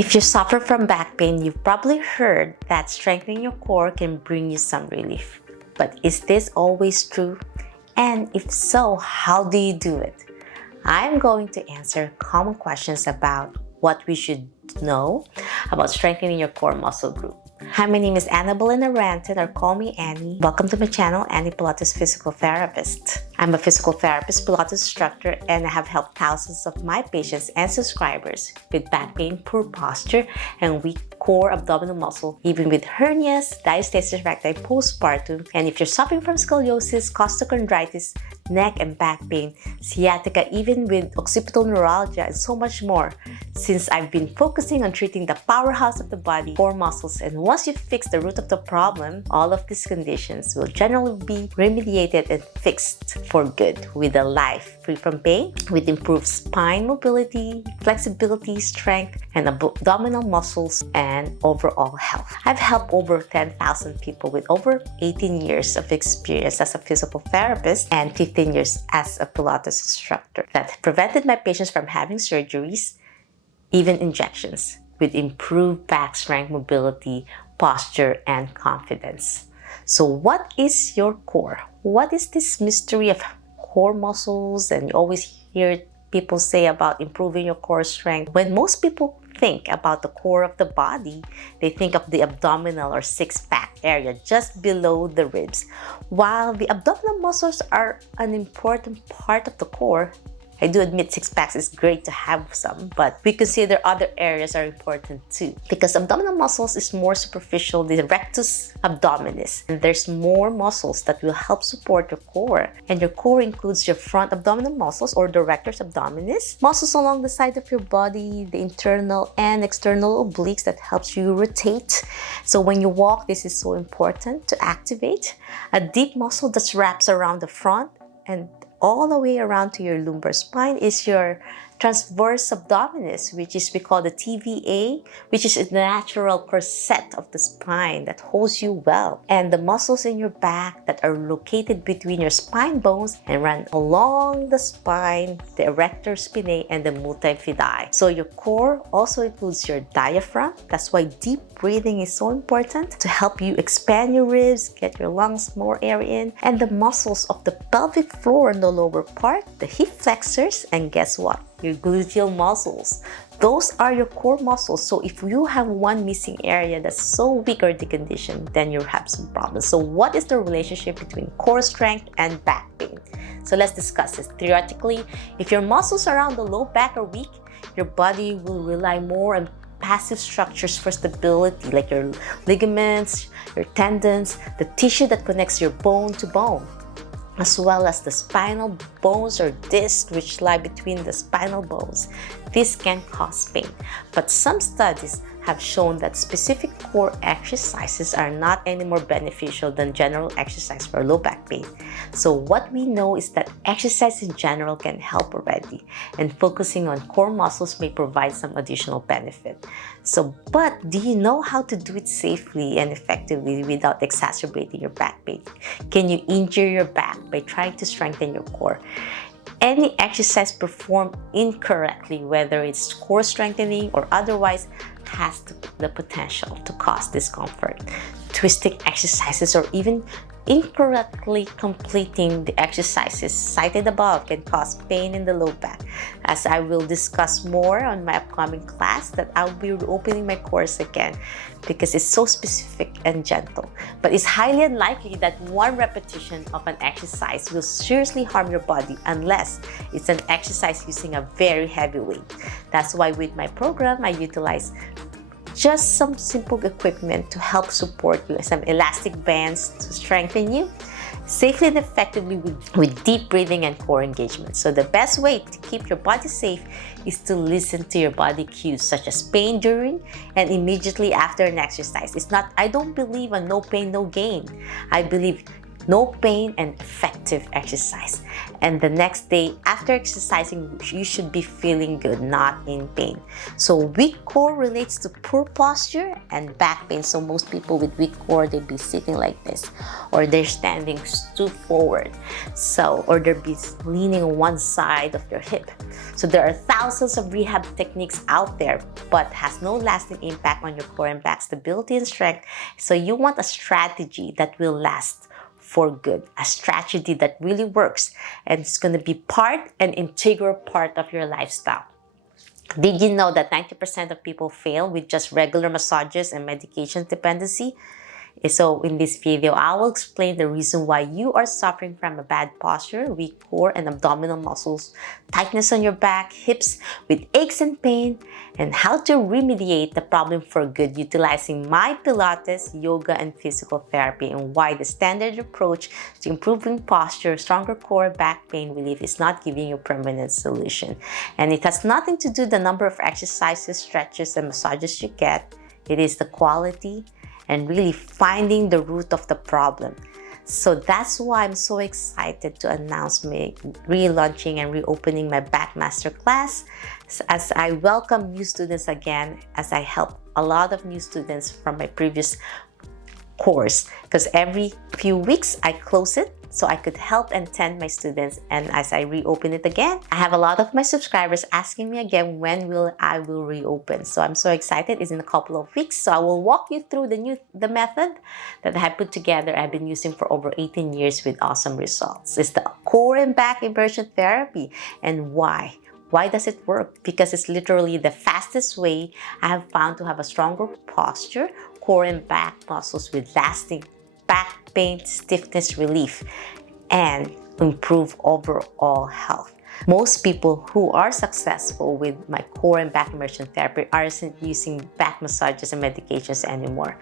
If you suffer from back pain, you've probably heard that strengthening your core can bring you some relief. But is this always true? And if so, how do you do it? I'm going to answer common questions about what we should know about strengthening your core muscle group. Hi, my name is Annabelle Ranton, or call me Annie. Welcome to my channel, Annie Pilates Physical Therapist. I'm a physical therapist, Pilates instructor, and I have helped thousands of my patients and subscribers with back pain, poor posture, and weak core abdominal muscle, even with hernias, diastasis recti postpartum, and if you're suffering from scoliosis, costochondritis, neck and back pain, sciatica, even with occipital neuralgia, and so much more. Since I've been focusing on treating the powerhouse of the body, core muscles, and once you fix the root of the problem, all of these conditions will generally be remediated and fixed for good, with a life free from pain, with improved spine mobility, flexibility, strength, and abdominal muscles, and overall health. I've helped over 10,000 people with over 18 years of experience as a physical therapist and 15 years as a Pilates instructor that prevented my patients from having surgeries, even injections, with improved back strength, mobility, posture, and confidence. So what is your core? What is this mystery of core muscles? And you always hear people say about improving your core strength. When most people think about the core of the body, they think of the abdominal or six-pack area just below the ribs. While the abdominal muscles are an important part of the core, I do admit six-packs is great to have some, but we consider other areas are important too. Because abdominal muscles is more superficial, the rectus abdominis, and there's more muscles that will help support your core. And your core includes your front abdominal muscles or the rectus abdominis, muscles along the side of your body, the internal and external obliques that helps you rotate. So when you walk, this is so important to activate. A deep muscle that wraps around the front and all the way around to your lumbar spine is your transverse abdominis, which is we call the TVA, which is a natural corset of the spine that holds you well. And the muscles in your back that are located between your spine bones and run along the spine, the erector spinae and the multifidi. So your core also includes your diaphragm. That's why deep breathing is so important to help you expand your ribs, get your lungs more air in, and the muscles of the pelvic floor in the lower part, the hip flexors, and guess what? Your gluteal muscles. Those are your core muscles. So if you have one missing area that's so weak or deconditioned, then you have some problems. So what is the relationship between core strength and back pain? So let's discuss this. Theoretically, if your muscles around the low back are weak, your body will rely more on passive structures for stability, like your ligaments, your tendons, the tissue that connects your bone to bone, as well as the spinal bones or discs which lie between the spinal bones. This can cause pain, but some studies have shown that specific core exercises are not any more beneficial than general exercise for low back pain. So what we know is that exercise in general can help already, and focusing on core muscles may provide some additional benefit. So, but do you know how to do it safely and effectively without exacerbating your back pain? Can you injure your back by trying to strengthen your core? Any exercise performed incorrectly, whether it's core strengthening or otherwise, has the potential to cause discomfort. Twisting exercises or even incorrectly completing the exercises cited above can cause pain in the low back, as I will discuss more on my upcoming class that I'll be opening my course again because it's so specific and gentle. But it's highly unlikely that one repetition of an exercise will seriously harm your body unless it's an exercise using a very heavy weight. That's why with my program, I utilize just some simple equipment to help support you, some elastic bands to strengthen you safely and effectively with deep breathing and core engagement. So the best way to keep your body safe is to listen to your body cues, such as pain during and immediately after an exercise. I don't believe in no pain, no gain. I believe no pain and effective exercise. And the next day after exercising, you should be feeling good, not in pain. So weak core relates to poor posture and back pain. So most people with weak core, they'd be sitting like this, or they're standing stoop forward, or they'll be leaning on one side of their hip. So there are thousands of rehab techniques out there, but has no lasting impact on your core and back stability and strength. So you want a strategy that will last for good, a strategy that really works, and it's going to be an integral part of your lifestyle. Did you know that 90% of people fail with just regular massages and medication dependency? So in this video, I will explain the reason why you are suffering from a bad posture, weak core and abdominal muscles, tightness on your back, hips with aches and pain, and how to remediate the problem for good utilizing my Pilates, yoga, and physical therapy, and why the standard approach to improving posture, stronger core, back pain relief is not giving you a permanent solution. And it has nothing to do with the number of exercises, stretches, and massages you get. It is the quality and really finding the root of the problem. So that's why I'm so excited to announce me relaunching and reopening my back masterclass, as I welcome new students again, as I help a lot of new students from my previous course, because every few weeks I close it so I could help and tend my students. And as I reopen it again, I have a lot of my subscribers asking me again when I will reopen. So I'm so excited. It's in a couple of weeks. So I will walk you through the method that I have put together. I've been using for over 18 years with awesome results. It's the core and back immersion therapy. And why? Why does it work? Because it's literally the fastest way I have found to have a stronger posture, core and back muscles with lasting back pain, stiffness relief, and improve overall health. Most people who are successful with my core and back immersion therapy aren't using back massages and medications anymore.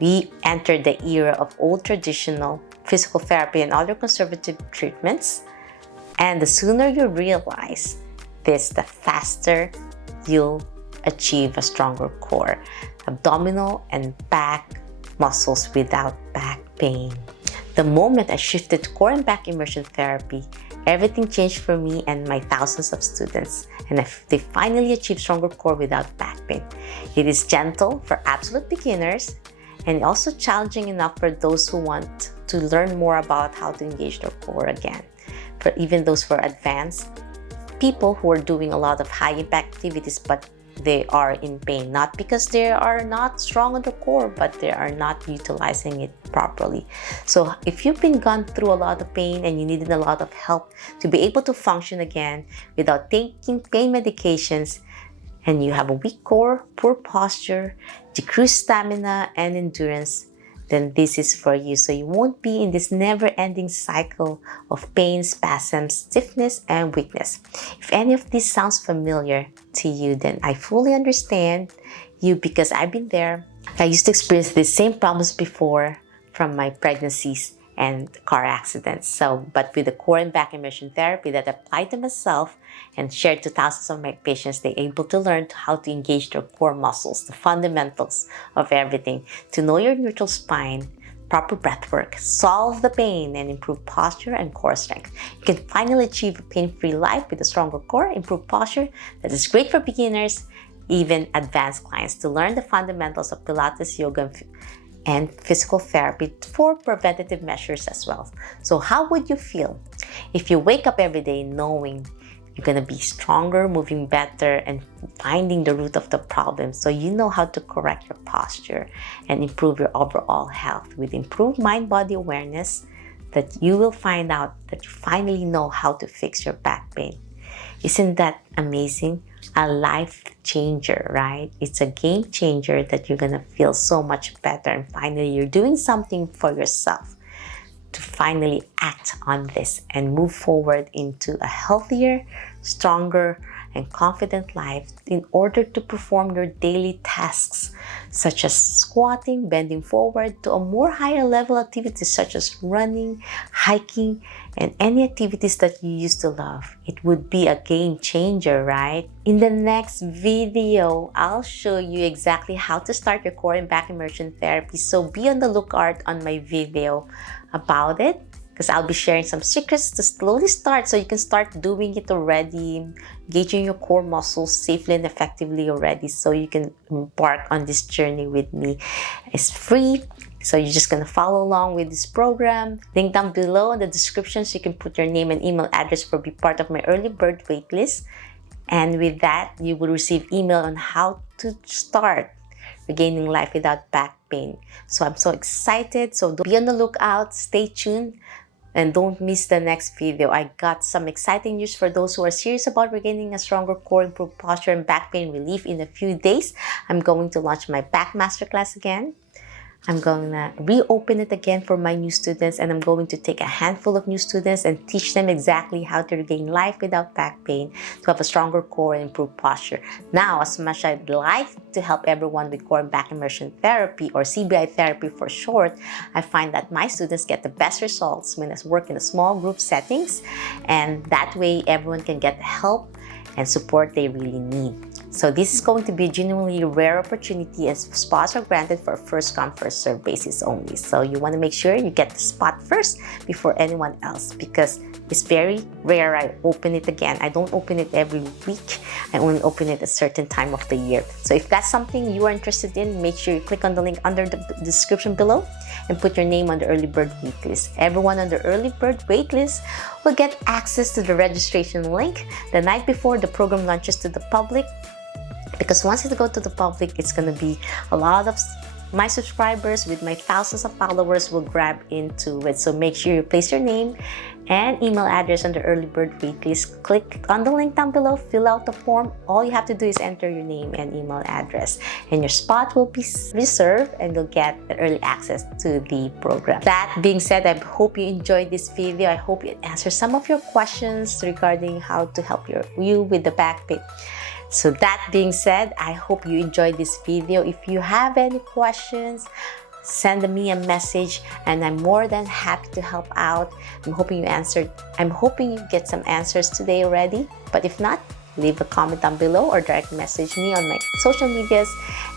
We entered the era of old traditional physical therapy and other conservative treatments. And the sooner you realize this, the faster you'll achieve a stronger core, abdominal, and back muscles without back pain. The moment I shifted to core and back immersion therapy, everything changed for me and my thousands of students, and they finally achieved stronger core without back pain. It is gentle for absolute beginners and also challenging enough for those who want to learn more about how to engage their core again. For even those who are advanced, people who are doing a lot of high impact activities but they are in pain, not because they are not strong on the core, but they are not utilizing it properly. So if you've been gone through a lot of pain and you needed a lot of help to be able to function again without taking pain medications, and you have a weak core, poor posture, decreased stamina and endurance, then this is for you. So you won't be in this never-ending cycle of pain, spasms, stiffness, and weakness. If any of this sounds familiar to you, then I fully understand you because I've been there. I used to experience the same problems before from my pregnancies and car accidents. But with the core and back immersion therapy that I applied to myself and shared to thousands of my patients, they're able to learn how to engage their core muscles, the fundamentals of everything, to know your neutral spine, proper breath work, solve the pain, and improve posture and core strength. You can finally achieve a pain-free life with a stronger core, improved posture that is great for beginners, even advanced clients, to learn the fundamentals of Pilates, yoga, and physical therapy for preventative measures as well. So how would you feel if you wake up every day knowing you're gonna be stronger, moving better, and finding the root of the problem, so you know how to correct your posture and improve your overall health with improved mind-body awareness, that you will find out that you finally know how to fix your back pain? Isn't that amazing? A life changer, right? It's a game changer that you're gonna feel so much better, and finally you're doing something for yourself to finally act on this and move forward into a healthier, stronger, and confident life in order to perform your daily tasks, such as squatting, bending forward, to a more higher level activities such as running, hiking, and any activities that you used to love. It would be a game changer, right? In the next video, I'll show you exactly how to start your core and back immersion therapy. So be on the lookout on my video about it. because I'll be sharing some secrets to slowly start so you can start doing it already, engaging your core muscles safely and effectively already so you can embark on this journey with me. It's free, so you're just gonna follow along with this program. Link down below in the description so you can put your name and email address for be part of my early bird waitlist. And with that, you will receive email on how to start regaining life without back pain. So I'm so excited. So be on the lookout, stay tuned, and don't miss the next video. I got some exciting news for those who are serious about regaining a stronger core, improved posture, and back pain relief. In a few days, I'm going to launch my back masterclass again. I'm going to reopen it again for my new students, and I'm going to take a handful of new students and teach them exactly how to regain life without back pain, to have a stronger core and improve posture. Now, as much as I'd like to help everyone with core and back immersion therapy, or CBI therapy for short, I find that my students get the best results when I work in a small group settings, and that way everyone can get the help and support they really need. So this is going to be a genuinely rare opportunity, as spots are granted for a first come, first serve basis only. So you want to make sure you get the spot first before anyone else, because it's very rare I open it again. I don't open it every week. I only open it a certain time of the year. So if that's something you are interested in, make sure you click on the link under the description below and put your name on the early bird waitlist. Everyone on the early bird waitlist will get access to the registration link the night before the program launches to the public, because once it goes to the public, it's going to be a lot of my subscribers with my thousands of followers will grab into it. So make sure you place your name and email address on the early bird waitlist. Click on the link down below, fill out the form. All you have to do is enter your name and email address, and your spot will be reserved and you'll get the early access to the program. That being said, I hope you enjoyed this video. I hope it answers some of your questions regarding how to help you with the back pain. So that being said, I hope you enjoyed this video. If you have any questions, send me a message and I'm more than happy to help out. I'm hoping you get some answers today already. But if not, leave a comment down below or direct message me on my social medias.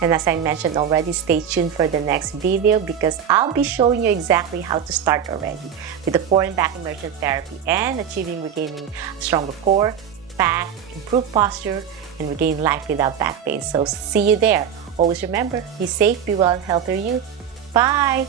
And as I mentioned already, stay tuned for the next video, because I'll be showing you exactly how to start already with the core and back immersion therapy and regaining a stronger core, back, improved posture, and regain life without back pain. So see you there. Always remember, be safe, be well, and healthy you. Bye!